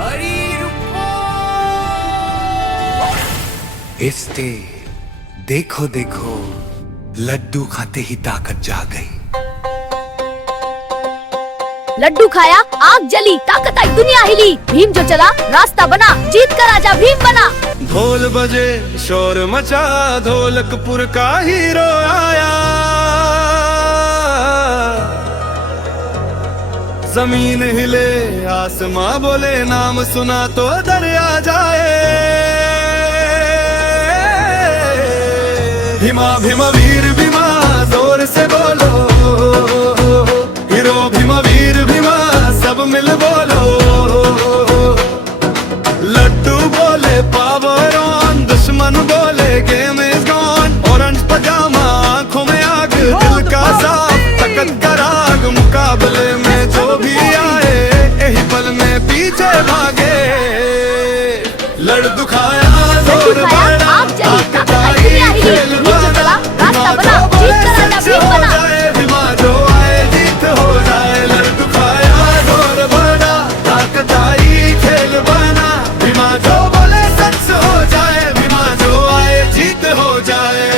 अरे रुको। इस्ते देखो देखो, लड्डू खाते ही ताकत जा गई। लड्डू खाया आग जली, ताकत आई दुनिया हिली। भीम जो चला रास्ता बना, जीत कर आजा भीम बना। ढोल बजे शोर मचा, ढोलकपुर का हीरो आया। जमीन हिले आसमां बोले, नाम सुना तो दरिया जाए। भीमा भीमा वीर भीमा, जोर से बोलो। हीरो भीमा वीर भीमा, सब मिल बोलो। लड्डू बोले पावर ऑन, दुश्मन बोले गेम इज गॉन। ऑरेंज पजामा आंखों में आग, दिल का साफ ताकत का राग। मुकाबले में जो भी आए, यही पल में पीछे भागे। लड्डू खाया जोर बढ़ा, ताकत आई खेल बना। भीमा जो बोले सच हो जाए, भीमा जो आए जीत हो जाए। लड्डू खाया जोर बढ़ा, ताकत आई खेल बना। भीमा जो बोले सच हो जाए, भीमा जो आए जीत हो जाए।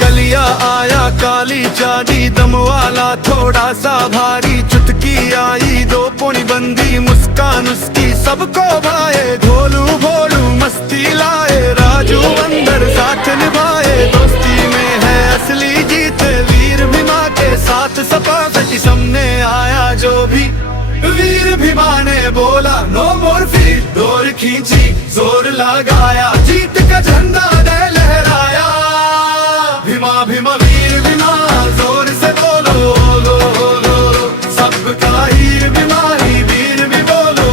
कलिया आया काली चादी, दम वाला थोड़ा सा भारी। चुटकी आई दो पौनी बंदी, मुस्कान उसकी सबको भाए। ढोलू भोलू मस्ती लाए, राजू अंदर साथ निभाए। दोस्ती में है असली जीत, वीर भीमा के साथ सपा कटी। सामने आया जो भी, वीर भीमा ने बोला नो मोर फीर। डोर खींची जोर लगाया, जीत का झंडा दे लहराया। भीमा भीमा वीर भीमा, जोर से बोलो लो लो। सबका हीर भीमा ही, वीर भी बोलो।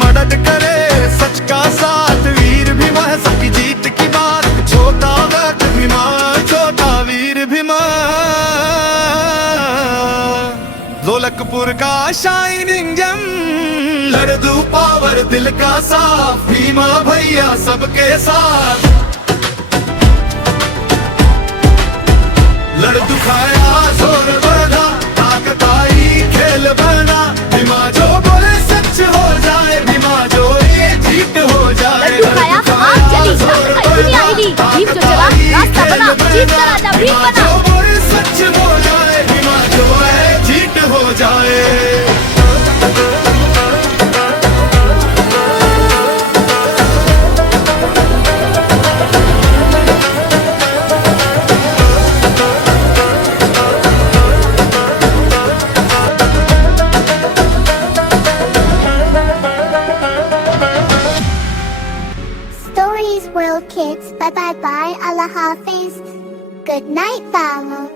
मदद करे सच का साथ, वीर भीमा है सबकी जीत की बात। छोटा वक्त भीमा, छोटा वीर भीमा। ढोलकपुर का शाइनिंग जेम, लड्डू पावर दिल का साफ। भीमा भैया सबके साथ। लड्डू खाया जोर बढ़ा, ताकत आई खेल बना। भीमा जो बोले सच हो जाए, भीमा जो ये जीत हो जाए। लड्डू खाया आग जली, ताकत आई दुनिया हिली। भीम जो चला रास्ता बना, जीत कर आजा भीम बना। जो बोले सच हो जाए, भीमा जो है जीत हो जाए। Stories World Kids. Bye bye bye. Allah Hafiz. Good night, Famo.